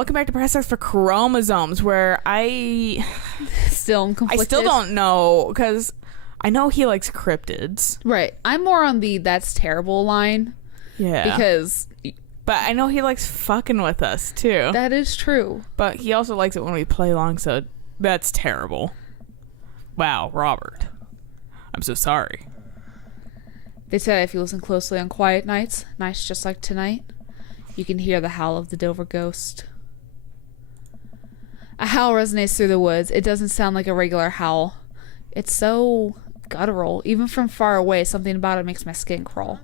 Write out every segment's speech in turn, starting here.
welcome back to Press X for Chromosomes, where I still conflicted. I still don't know, because I know he likes cryptids. Right. I'm more on the that's terrible line. Yeah. Because... But I know he likes fucking with us, too. That is true. But he also likes it when we play along, so that's terrible. Wow, Robert. I'm so sorry. They say if you listen closely on quiet nights just like tonight, you can hear the howl of the Dover ghost. A howl resonates through the woods. It doesn't sound like a regular howl. It's so guttural. Even from far away, something about it makes my skin crawl.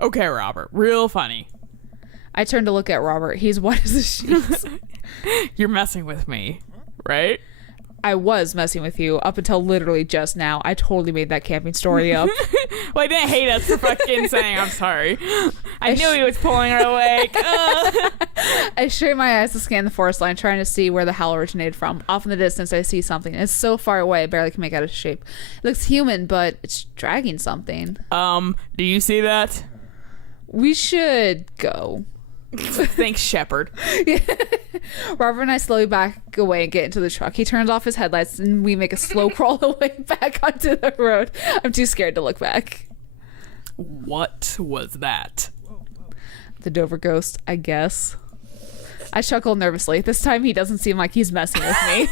Okay, Robert. Real funny. I turn to look at Robert. He's white as a sheet. You're messing with me, right? I was messing with you up until literally just now. I totally made that camping story up. Well, I didn't hate us for fucking saying I'm sorry. I knew he was pulling her away. I strain my eyes to scan the forest line, trying to see where the howl originated from. Off in the distance, I see something. It's so far away, I barely can make out its shape. It looks human, but it's dragging something. Do you see that? We should go. Thanks, Shepherd. Robert and I slowly back away and get into the truck. He turns off his headlights and we make a slow crawl away back onto the road. I'm too scared to look back. What was that? The Dover ghost, I guess. I chuckle nervously. This time he doesn't seem like he's messing with me.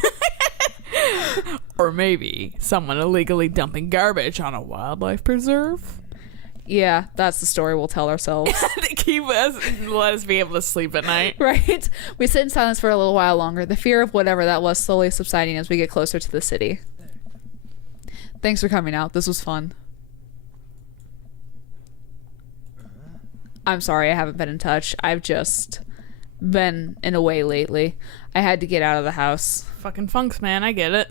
Or maybe someone illegally dumping garbage on a wildlife preserve? Yeah, that's the story we'll tell ourselves. To keep us, let us be able to sleep at night. Right? We sit in silence for a little while longer, the fear of whatever that was slowly subsiding as we get closer to the city. Thanks for coming out. This was fun. I'm sorry I haven't been in touch. I've just been in a way lately. I had to get out of the house. Fucking funks, man. I get it.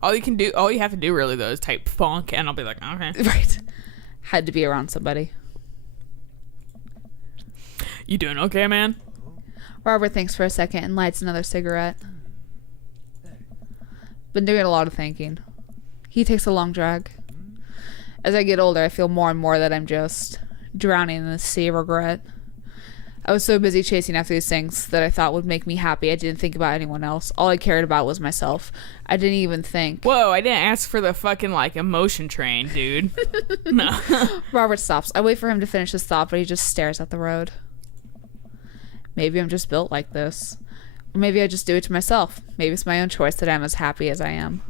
All you have to do really, though, is type funk, and I'll be like, okay. Right. Had to be around somebody. You doing okay, man? Robert thinks for a second and lights another cigarette. Been doing a lot of thinking. He takes a long drag. As I get older, I feel more and more that I'm just drowning in the sea of regret. I was so busy chasing after these things that I thought would make me happy, I didn't think about anyone else. All I cared about was myself. I didn't even think. Whoa, I didn't ask for the fucking, emotion train, dude. No. Robert stops. I wait for him to finish his thought, but he just stares at the road. Maybe I'm just built like this. Or maybe I just do it to myself. Maybe it's my own choice that I'm as happy as I am.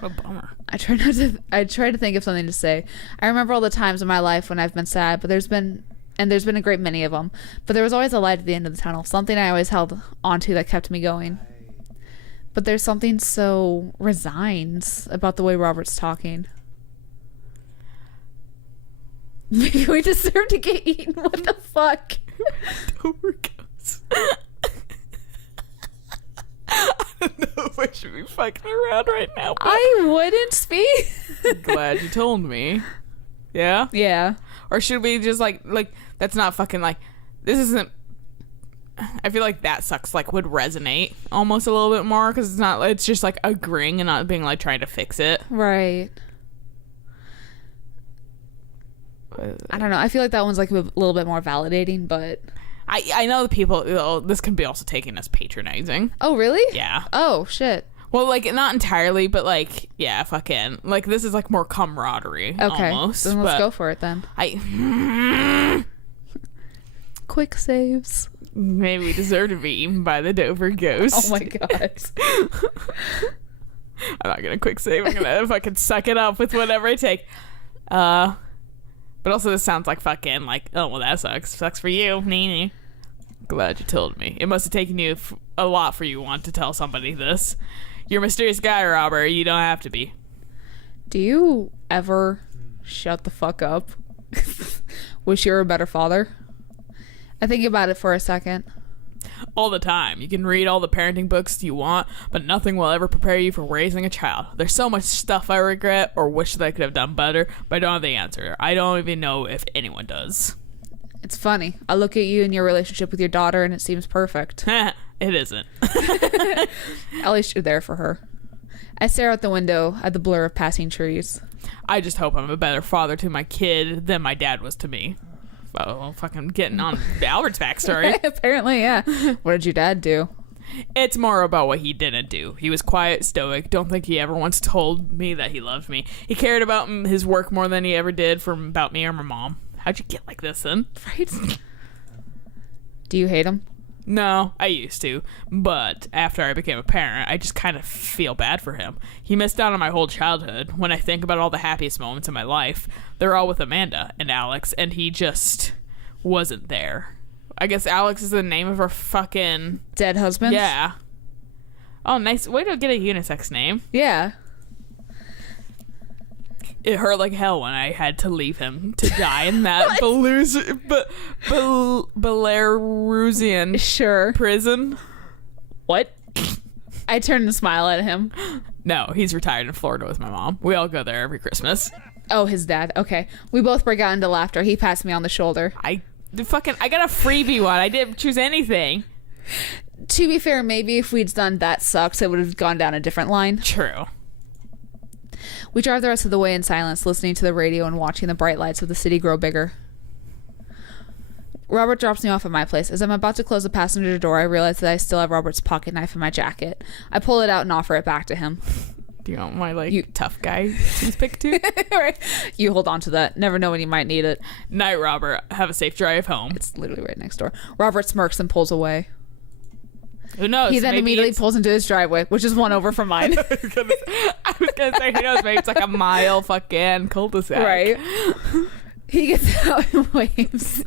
What a bummer. I try to think of something to say. I remember all the times in my life when I've been sad, but there's been a great many of them. But there was always a light at the end of the tunnel, something I always held onto that kept me going. But there's something so resigned about the way Robert's talking. Maybe we deserve to get eaten. What the fuck? Overcoats. I don't know if I should be fucking around right now. I wouldn't be. Glad you told me. Yeah? Yeah. Or should we just that's not fucking this isn't. I feel like that sucks would resonate almost a little bit more because it's just agreeing and not being trying to fix it. Right. I don't know. I feel like that one's a little bit more validating, but I know the people. This can be also taken as patronizing. Oh, really? Yeah. Oh, shit. Well, not entirely, but yeah, fucking this is more camaraderie. Okay. Almost. Then let's go for it then. Quick saves. Maybe we deserve to be eaten by the Dover ghost. Oh my god. I'm not gonna quick save. I'm gonna fucking suck it up with whatever I take. But also this sounds like fucking oh well that sucks. Sucks for you. Nee. Glad you told me. It must have taken you a lot for you to want to tell somebody this. You're a mysterious guy, Robert. You don't have to be. Do you ever shut the fuck up? Wish you were a better father? I think about it for a second. All the time. You can read all the parenting books you want, but nothing will ever prepare you for raising a child. There's so much stuff I regret or wish that I could have done better, but I don't have the answer. I don't even know if anyone does. It's funny. I look at you and your relationship with your daughter and it seems perfect. It isn't. At least you're there for her. I stare out the window at the blur of passing trees. I just hope I'm a better father to my kid than my dad was to me. Oh, fucking getting on Albert's backstory. Apparently, yeah. What did your dad do? It's more about what he didn't do. He was quiet, stoic. Don't think he ever once told me that he loved me. He cared about his work more than he ever did about me or my mom. How'd you get like this then? Right? Do you hate him? No, I used to. But after I became a parent, I just kind of feel bad for him. He missed out on my whole childhood. When I think about all the happiest moments in my life, they're all with Amanda and Alex, and he just wasn't there. I guess Alex is the name of her fucking... Dead husband? Yeah. Oh, nice. Way to get a unisex name. Yeah. It hurt like hell when I had to leave him to die in that Belarusian Sure. prison. What? I turned and smile at him. No, he's retired in Florida with my mom. We all go there every Christmas. Oh, his dad. Okay. We both break out into laughter. He passed me on the shoulder. I got a freebie one. I didn't choose anything. To be fair, maybe if we'd done That Sucks, it would have gone down a different line. True. We drive the rest of the way in silence, listening to the radio and watching the bright lights of the city grow bigger. Robert drops me off at my place. As I'm about to close the passenger door, I realize that I still have Robert's pocket knife in my jacket. I pull it out and offer it back to him. Do you want my, tough guy toothpick too? Right. You hold on to that. Never know when you might need it. Night, Robert. Have a safe drive home. It's literally right next door. Robert smirks and pulls away. Who knows? He then immediately pulls into his driveway, which is one over from mine. I was gonna say, who knows? Maybe it's like a mile fucking cul-de-sac. Right. He gets out and waves.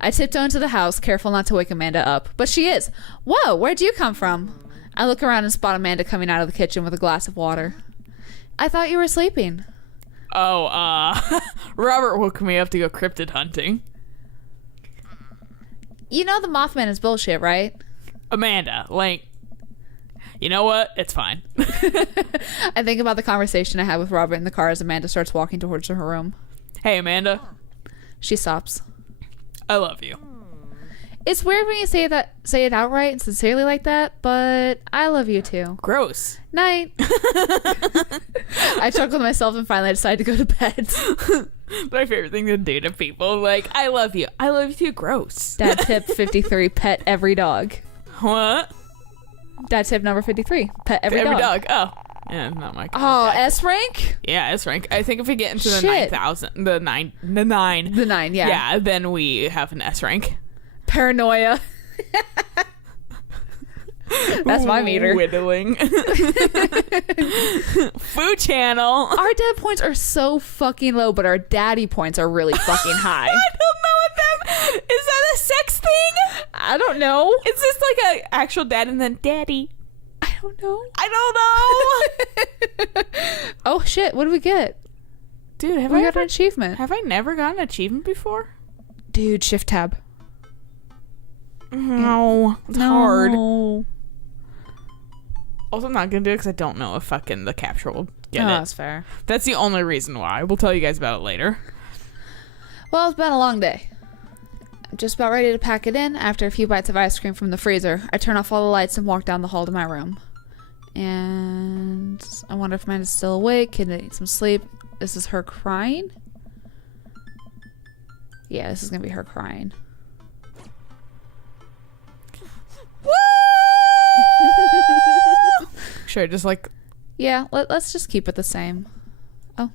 I tiptoe into the house, careful not to wake Amanda up. But she is. Whoa, where'd you come from? I look around and spot Amanda coming out of the kitchen with a glass of water. I thought you were sleeping. Oh, Robert woke me up to go cryptid hunting. You know the Mothman is bullshit, right? Amanda, you know what? It's fine. I think about the conversation I had with Robert in the car as Amanda starts walking towards her room. Hey, Amanda. She stops. I love you. It's weird when you say it outright and sincerely like that, but I love you too. Gross. Night. I chuckled to myself and finally I decided to go to bed. My favorite thing to do to people, I love you. I love you too. Gross. Dad tip 53, pet every dog. What? Dad tip number 53, pet every dog. Oh. Yeah, not my kind. Oh, S rank? Yeah, S rank. I think if we get into the Shit. 9,000, the 9. The 9, yeah. Yeah, then we have an S rank. Paranoia. That's my meter. Whittling. Food channel. Our dad points are so fucking low, but our daddy points are really fucking high. I don't know what that is. That a sex thing? I don't know. Is this like a actual dad and then daddy? I don't know. I don't know. Oh shit, what do we get? Dude, We got an achievement. have I never gotten an achievement before? Dude, shift tab. No. It's hard. No. Also, I'm not gonna do it because I don't know if fucking the capture will get Oh, it. that's fair. That's the only reason why. We'll tell you guys about it later. Well, it's been a long day. I'm just about ready to pack it in. After a few bites of ice cream from the freezer, I turn off all the lights and walk down the hall to my room. And I wonder if Amanda's still awake. Can I get some sleep? This is her crying? Yeah, this is gonna be her crying. Should I just Yeah, let's just keep it the same. Oh.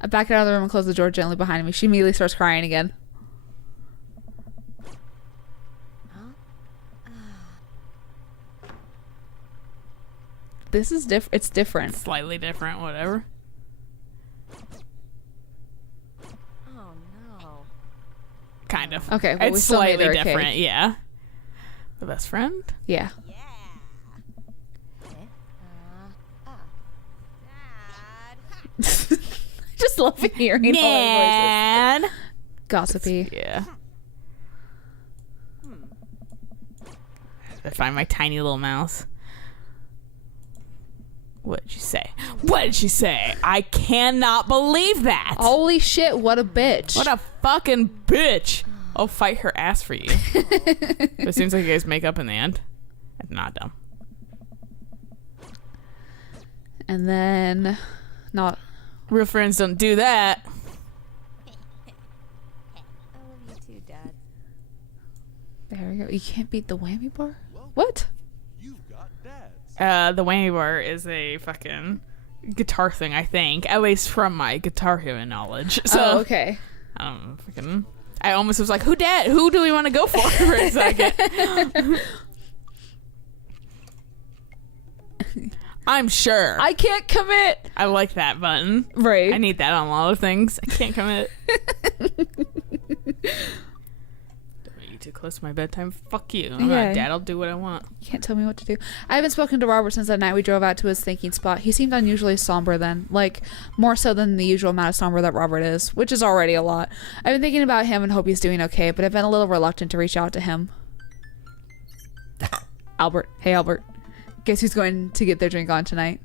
I back out of the room and close the door gently behind me. She immediately starts crying again. This is different. It's different. slightly different, whatever? Oh no. Kind of. Okay, well, we It's still made slightly her a different, cake. yeah. The best friend? Yeah. Yeah. Dad. Just love hearing all our voices. Man. Gossipy. Yeah. I find my tiny little mouse. What did you say? What did she say? I cannot believe that. Holy shit, what a bitch. What a fucking bitch. I'll fight her ass for you. It seems like you guys make up in the end. That's not dumb. And then, not. Real friends don't do that. we go. You can't beat the whammy bar? What? The whammy bar is a fucking guitar thing, I think. At least from my Guitar Hero knowledge. So, Oh, okay. I almost was like, who do we want to go for a second? I'm sure. I can't commit. I like that button. Right. I need that on a lot of things. I can't commit. Don't make you too close to my bedtime. Fuck you. I'm not dad. I'll do what I want. You can't tell me what to do. I haven't spoken to Robert since that night we drove out to his thinking spot. He seemed unusually somber then, like more so than the usual amount of somber that Robert is, which is already a lot. I've been thinking about him and hope he's doing okay, but I've been a little reluctant to reach out to him. Albert. Hey, Albert. Guess who's going to get their drink on tonight?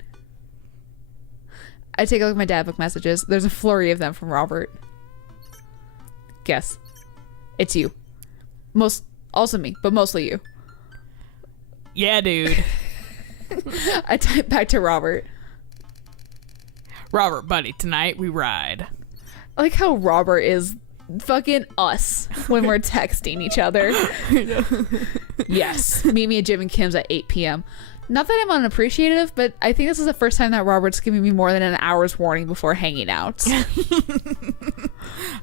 I take a look at my dad book messages. There's a flurry of them from Robert. Guess. It's you. Also me, but mostly you. Yeah, dude. I type back to Robert. Robert, buddy, tonight we ride. I like how Robert is fucking us when we're texting each other. Yes. Meet me at Jim and Kim's at 8 p.m. Not that I'm unappreciative, but I think this is the first time that Robert's giving me more than an hour's warning before hanging out.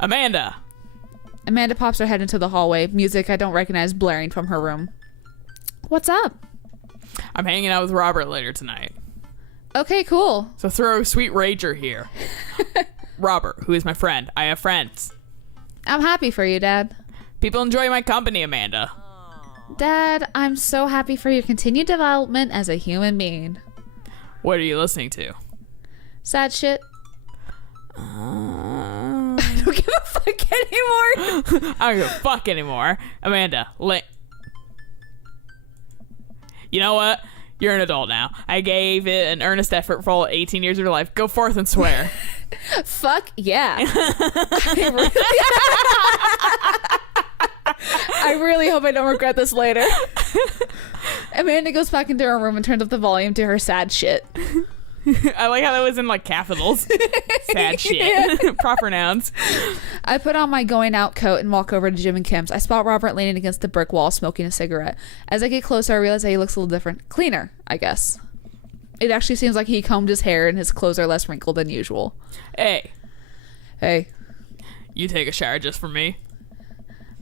Amanda Pops her head into the hallway, music I don't recognize blaring from her room. What's up? I'm hanging out with Robert later tonight. Okay, cool. So throw a sweet rager here. Robert, who is my friend. I have friends. I'm happy for you, Dad. People enjoy my company, Amanda. Dad, I'm so happy for your continued development as a human being. What are you listening to? Sad shit. I don't give a fuck anymore. I don't give a fuck anymore. Amanda, you know what? You're an adult now. I gave it an earnest effort for all 18 years of your life. Go forth and swear. Fuck yeah. I really hope I don't regret this later. Amanda goes back into her room and turns up the volume to her sad shit. I like how that was in like capitals. Sad shit. Yeah. Proper nouns. I put on my going out coat and walk over to Jim and Kim's. I spot Robert leaning against the brick wall smoking a cigarette. As I get closer, I realize that he looks a little different. Cleaner, I guess. It actually seems like he combed his hair and his clothes are less wrinkled than usual. Hey. You take a shower just for me.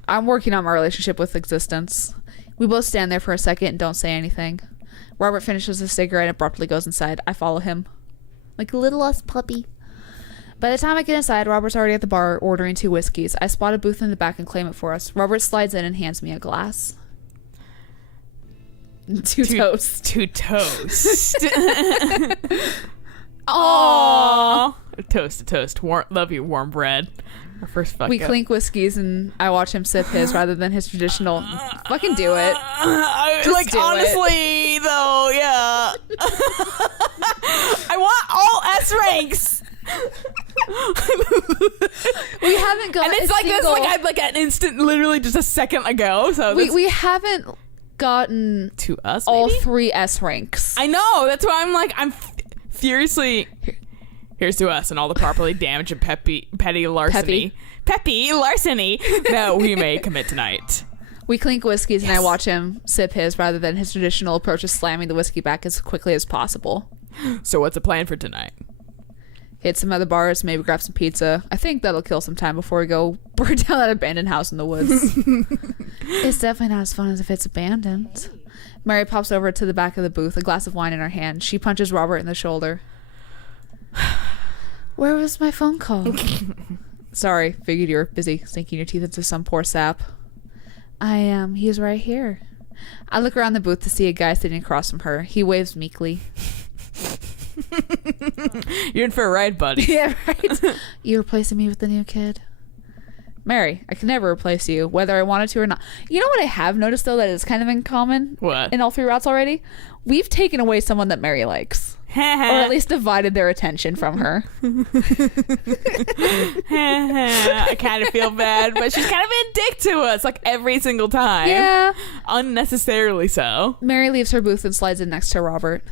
I'm working on my relationship with existence. We both stand there for a second and don't say anything. Robert finishes his cigarette and abruptly goes inside. I follow him. Like a little lost puppy. By the time I get inside, Robert's already at the bar ordering 2 whiskeys. I spot a booth in the back and claim it for us. Robert slides in and hands me a glass. Two toasts. 2 toast. Aww. Toast. Love you, warm bread. Our first fuck We up. clean whiskeys and I watch him sip his rather than his traditional. Fucking do it. Just do honestly, though, yeah. I want all S ranks. We haven't got. And it's like this, like an instant, literally just a second ago. So we haven't gotten to us all maybe? 3 S ranks. I know. That's why I'm like, I'm furiously. Here's to us and all the properly damaged and petty larceny. Peppy larceny that we may commit tonight. We clink whiskeys Yes. and I watch him sip his rather than his traditional approach of slamming the whiskey back as quickly as possible. So what's the plan for tonight? Hit some other bars, maybe grab some pizza. I think that'll kill some time before we go burn down that abandoned house in the woods. It's definitely not as fun as if it's abandoned. Mary pops over to the back of the booth, a glass of wine in her hand. She punches Robert in the shoulder. Where was my phone call? Sorry, figured you were busy sinking your teeth into some poor sap. I am. He's right here. I look around the booth to see a guy sitting across from her. He waves meekly. You're in for a ride, buddy. Yeah, right. You replacing me with the new kid? Mary, I can never replace you, whether I wanted to or not. You know what I have noticed, though, that is kind of in common? What? In all 3 routes already? We've taken away someone that Mary likes. Or at least divided their attention from her. I kind of feel bad, but she's kind of a dick to us, like every single time. Yeah. Unnecessarily so. Mary leaves her booth and slides in next to Robert.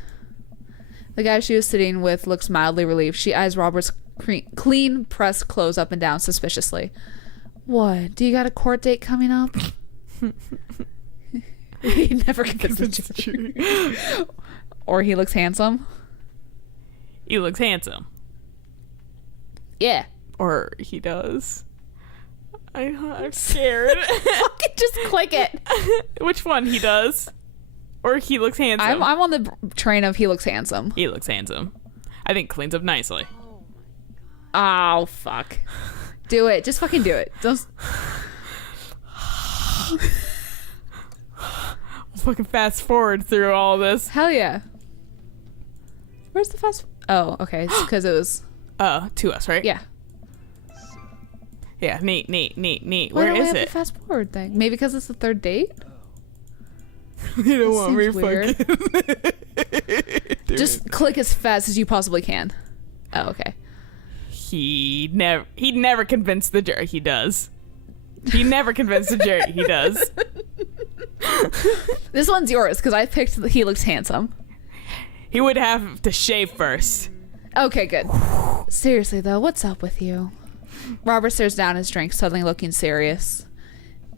The guy she was sitting with looks mildly relieved. She eyes Robert's clean pressed clothes up and down suspiciously. What? Do you got a court date coming up? He never convinces the jury. Or he looks handsome. He looks handsome. Yeah. Or he does. I'm scared. Fucking just click it. Which one? He does? Or he looks handsome? I'm on the train of he looks handsome. He looks handsome. I think cleans up nicely. Oh, fuck. Do it. Just fucking do it. Don't... Fucking fast forward through all this. Hell yeah. Where's the fast... Oh, okay. It's because it was... To us, right? Yeah. Yeah, neat. Why Where don't we is have it? the fast forward thing? Maybe because it's the third date? You don't That want me seems weird. fucking... Just click as fast as you possibly can. Oh, okay. He never convinced the jury. He does. He never convinced the jury. He does. This one's yours because I picked the he looks handsome. He would have to shave first. Okay, good. Seriously, though, what's up with you? Robert stares down his drink, suddenly looking serious.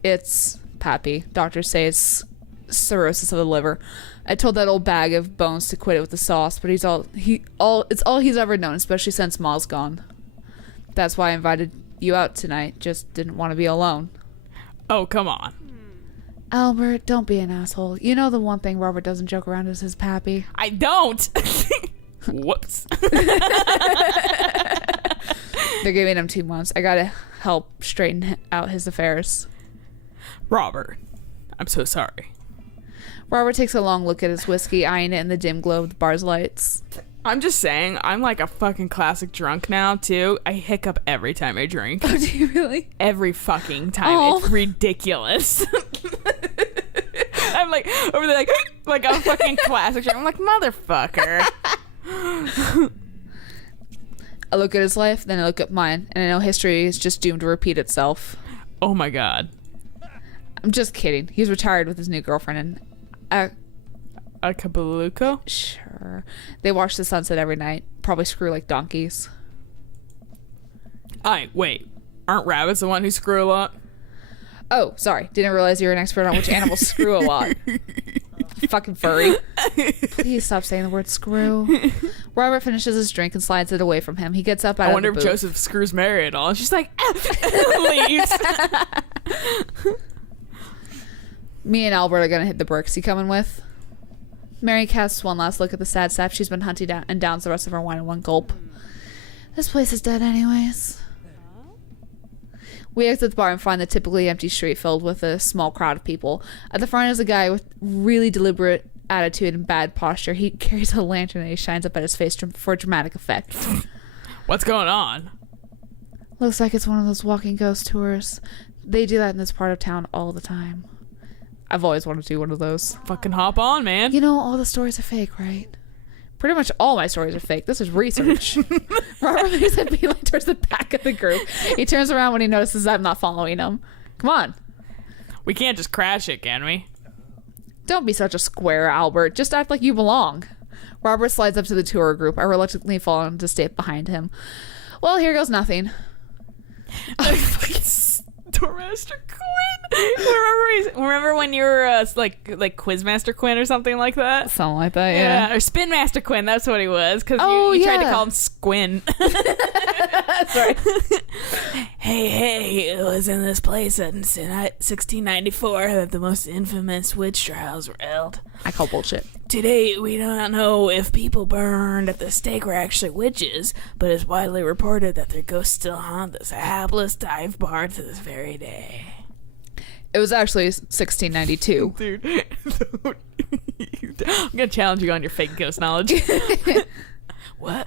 It's Pappy. Doctors say it's cirrhosis of the liver. I told that old bag of bones to quit it with the sauce, but it's all he's ever known, especially since Ma's gone. That's why I invited you out tonight. Just didn't want to be alone. Oh, come on. Albert, don't be an asshole. You know the one thing Robert doesn't joke around is his Pappy. I don't. Whoops. They're giving him 2 months. I gotta help straighten out his affairs. Robert, I'm so sorry. Robert takes a long look at his whiskey, eyeing it in the dim glow of the bar's lights. I'm just saying, I'm like a fucking classic drunk now, too. I hiccup every time I drink. Oh, do you really? Every fucking time. Oh. It's ridiculous. I'm like, over there, like a fucking classic drunk. I'm like, motherfucker. I look at his life, then I look at mine, and I know history is just doomed to repeat itself. Oh my god. I'm just kidding. He's retired with his new girlfriend, and Acapulco? sure. They watch the sunset every night. Probably screw like donkeys. Wait. Aren't rabbits the one who screw a lot? Oh, sorry. Didn't realize you were an expert on which animals screw a lot. Fucking furry. Please stop saying the word screw. Robert finishes his drink and slides it away from him. He gets up out I of wonder the if booth. Joseph screws Mary at all. And she's like, leaves. Me and Albert are gonna hit the bricks. You coming with? Mary casts one last look at the sad sap she's been hunting down and downs the rest of her wine in one gulp. This place is dead anyways. We exit the bar and find the typically empty street filled with a small crowd of people. At the front is a guy with really deliberate attitude and bad posture. He carries a lantern and he shines up at his face for dramatic effect. What's going on? Looks like it's one of those walking ghost tours. They do that in this part of town all the time. I've always wanted to do one of those. Fucking hop on, man. You know, all the stories are fake, right? Pretty much all my stories are fake. This is research. Robert makes a beeline towards the back of the group. He turns around when he notices I'm not following him. Come on. We can't just crash it, can we? Don't be such a square, Albert. Just act like you belong. Robert slides up to the tour group. I reluctantly fall into step behind him. Well, here goes nothing. Tourmaster Quinn. Remember when you were like Quizmaster Quinn or something like that? Something like that, yeah. Or Spin Master Quinn. That's what he was. Because Oh, you tried to yeah. call him Squin. Sorry. Hey, it was in this place in 1694 that the most infamous witch trials were held. I call bullshit. Today, we do not know if people burned at the stake were actually witches, but it's widely reported that their ghosts still haunt this hapless dive bar to this very day. It was actually 1692. Dude, I'm gonna challenge you on your fake ghost knowledge. What?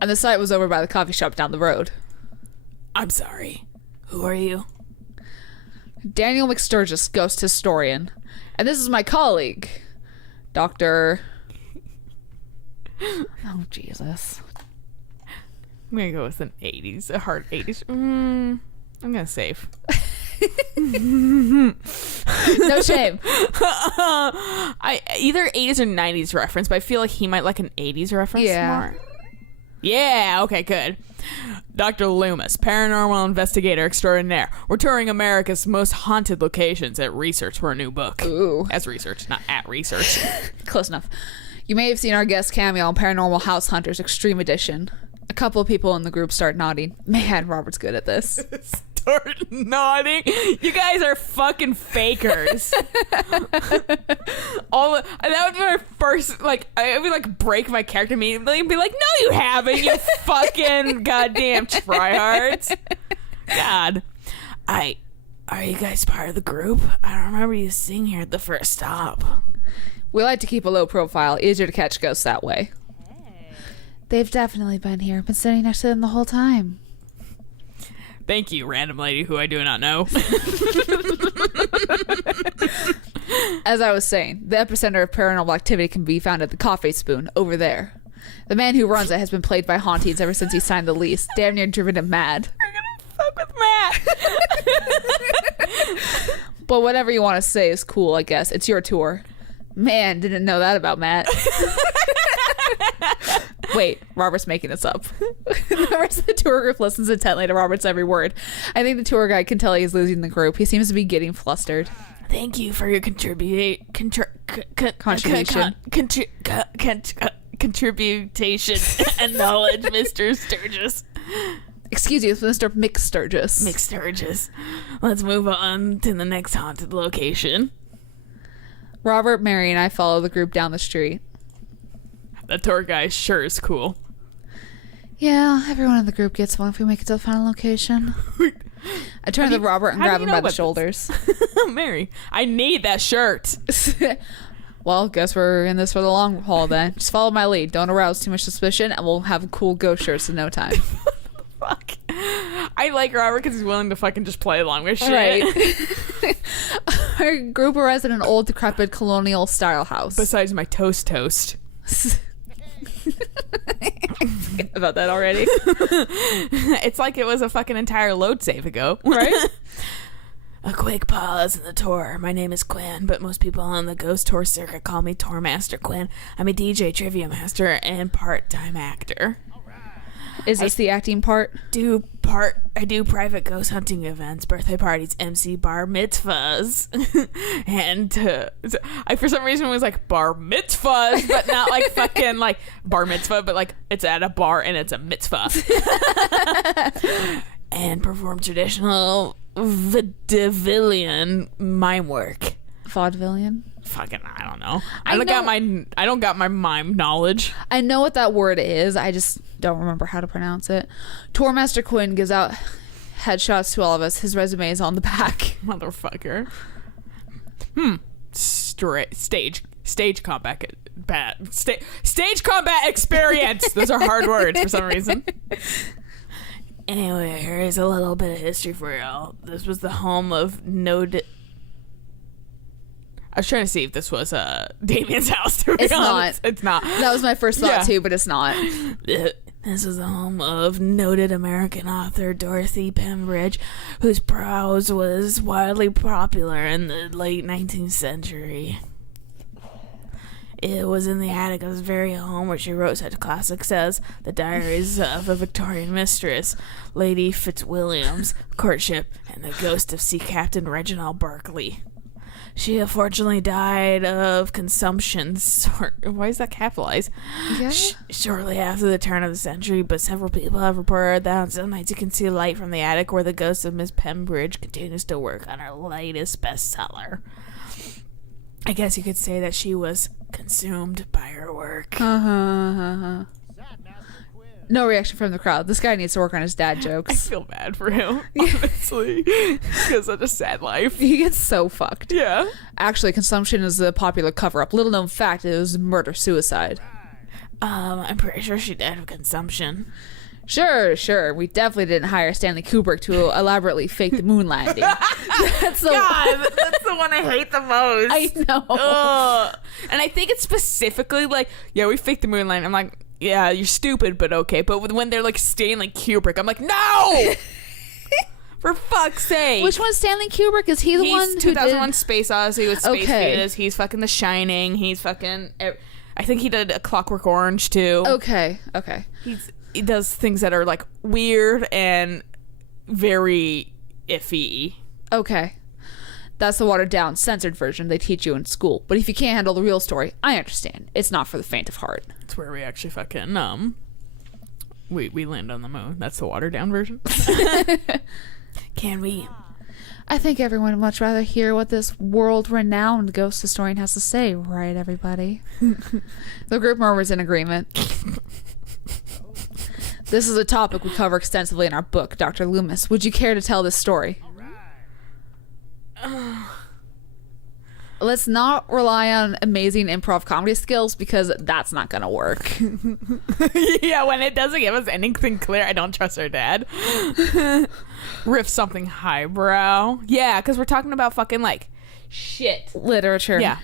And the site was over by the coffee shop down the road. I'm sorry. Who are you? Daniel McSturgis, ghost historian. And this is my colleague, Dr. Oh, Jesus. I'm gonna go with an 80s, a hard 80s. I'm gonna save. No shame. I either 80s or 90s reference, but I feel like he might like an 80s reference Yeah. more. Yeah, okay, good. Dr. Loomis, paranormal investigator extraordinaire. We're touring America's most haunted locations at research for a new book. Ooh. As research, not at research. Close enough. You may have seen our guest cameo on Paranormal House Hunters Extreme Edition. A couple of people in the group start nodding. Man, Robert's good at this. Start nodding. You guys are fucking fakers. That would be my first, like, I would like break my character immediately and be like, no, you haven't, you fucking goddamn tryhards. God. Are you guys part of the group? I don't remember you seeing here at the first stop. We like to keep a low profile. Easier to catch ghosts that way. They've definitely been here. Been sitting next to them the whole time. Thank you, random lady who I do not know. As I was saying, the epicenter of paranormal activity can be found at the Coffee Spoon, over there. The man who runs it has been plagued by hauntings ever since he signed the lease, damn near driven him mad. We're gonna fuck with Matt. But whatever you want to say is cool, I guess. It's your tour. Man, didn't know that about Matt. Wait, Robert's making this up. The rest of the tour group listens intently to Robert's every word. I think the tour guide can tell he's losing the group. He seems to be getting flustered. Thank you for your contribution and knowledge, Mr. Sturgis. Excuse you, Mr. Mick Sturgis. Mick Sturgis. Let's move on to the next haunted location. Robert, Mary, and I follow the group down the street. The tour guy sure is cool. Yeah, everyone in the group gets one if we make it to the final location. I turn to Robert and grab him by the shoulders. Mary, I need that shirt. Well, guess we're in this for the long haul then. Just follow my lead. Don't arouse too much suspicion, and we'll have cool ghost shirts in no time. Fuck. I like Robert because he's willing to fucking just play along with shit. Right. Our group arrives at an old, decrepit, colonial-style house. Besides my toast. I forgot about that already. It's like it was a fucking entire load save ago. Right? A quick pause in the tour. My name is Quinn, but most people on the ghost tour circuit call me Tour Master Quinn. I'm a DJ, trivia master, and part-time actor. Is this the acting part? I do private ghost hunting events, birthday parties, MC bar mitzvahs, and I for some reason was like bar mitzvahs, but not like fucking like bar mitzvah, but like it's at a bar and it's a mitzvah, and perform traditional vaudevillian mime work. Vaudevillian? Fucking, I don't know. I don't got my mime knowledge. I know what that word is. I just don't remember how to pronounce it. Tourmaster Quinn gives out headshots to all of us. His resume is on the back. Motherfucker. Stage combat stage combat experience. Those are hard words for some reason. Anyway, here's a little bit of history for y'all. This was the home of I was trying to see if this was Damien's house. To be honest. It's not. That was my first thought too, but it's not. This is the home of noted American author Dorothy Pembridge, whose prose was wildly popular in the late 19th century. It was in the attic of his very home where she wrote such classics as The Diaries of a Victorian Mistress, Lady Fitzwilliam's Courtship, and The Ghost of Sea Captain Reginald Berkeley. She unfortunately died of consumption. Why is that capitalized? Yeah. Shortly after the turn of the century, but several people have reported that on some nights you can see light from the attic where the ghost of Miss Pembridge continues to work on her latest bestseller. I guess you could say that she was consumed by her work. No reaction from the crowd. This guy needs to work on his dad I jokes. feel bad for him, honestly. He has such a sad life. He gets so fucked. Yeah. Actually, consumption is a popular cover-up. Little known fact, it was murder-suicide. I'm pretty sure she died of consumption. Sure. We definitely didn't hire Stanley Kubrick to elaborately fake the moon landing. That's the That's the one I hate the most. I know. Ugh. And I think it's specifically like, yeah, we faked the moon landing. I'm like, yeah, you're stupid, but okay. But when they're like staying like Kubrick, I'm like, no! For fuck's sake. Which one's Stanley Kubrick? Is he the one who 2001 did... Space Odyssey with Space Okay. Vedas. He's fucking The Shining. He's fucking... I think he did A Clockwork Orange, too. Okay. He's... it does things that are like weird and very iffy. Okay. That's the watered down, censored version they teach you in school. But if you can't handle the real story, I understand. It's not for the faint of heart. It's where we actually fucking we land on the moon. That's the watered down version. Can we? I think everyone would much rather hear what this world-renowned ghost historian has to say, right, everybody? The group murmurs in agreement. This is a topic we cover extensively in our book, Dr. Loomis. Would you care to tell this story? Let's not rely on amazing improv comedy skills because that's not gonna work. Yeah, when it doesn't give us anything clear, I don't trust our dad. Riff something highbrow. Yeah, because we're talking about fucking like shit. Literature. Yeah.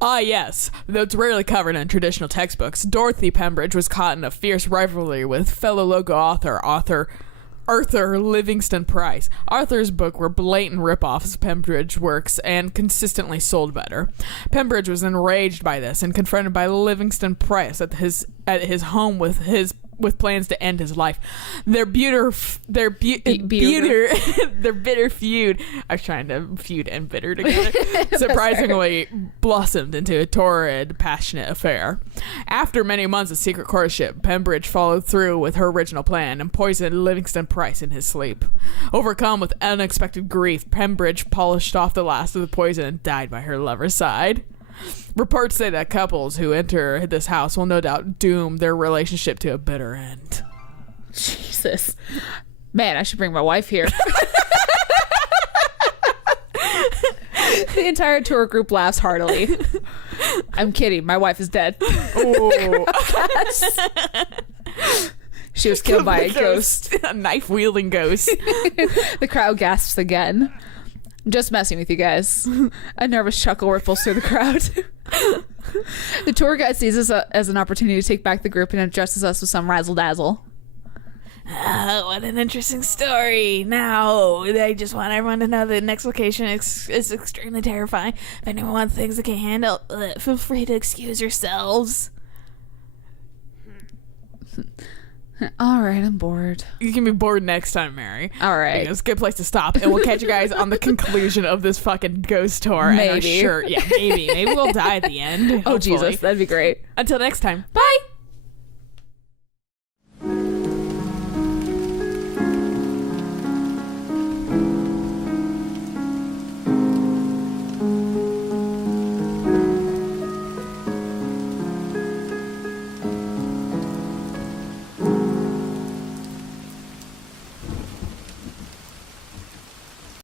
Ah, yes. Though it's rarely covered in traditional textbooks, Dorothy Pembridge was caught in a fierce rivalry with fellow local author Arthur Livingston Price. Arthur's book were blatant rip-offs of Pembridge works and consistently sold better. Pembridge was enraged by this and confronted by Livingston Price at his home with plans to end his life. Their bitter feud. I was trying to feud and bitter together. Surprisingly blossomed into a torrid, passionate affair. After many months of secret courtship, Pembridge followed through with her original plan and poisoned Livingston Price in his sleep. Overcome with unexpected grief, Pembridge polished off the last of the poison and died by her lover's side. Reports say that couples who enter this house will no doubt doom their relationship to a bitter end. Jesus. Man, I should bring my wife here. The entire tour group laughs heartily. I'm kidding. My wife is dead. Oh. She was killed by a ghost. A knife-wielding ghost. The crowd gasps again. I'm just messing with you guys. A nervous chuckle ripples through the crowd. The tour guide sees us as an opportunity to take back the group and addresses us with some razzle-dazzle. What an interesting story. Now, I just want everyone to know the next location is extremely terrifying. If anyone wants things they can handle, feel free to excuse yourselves. All right, I'm bored. You can be bored next time, Mary. All right. It's a good place to stop. And we'll catch you guys on the conclusion of this fucking ghost tour. Maybe. And maybe we'll die at the end. Oh, hopefully. Jesus. That'd be great. Until next time. Bye.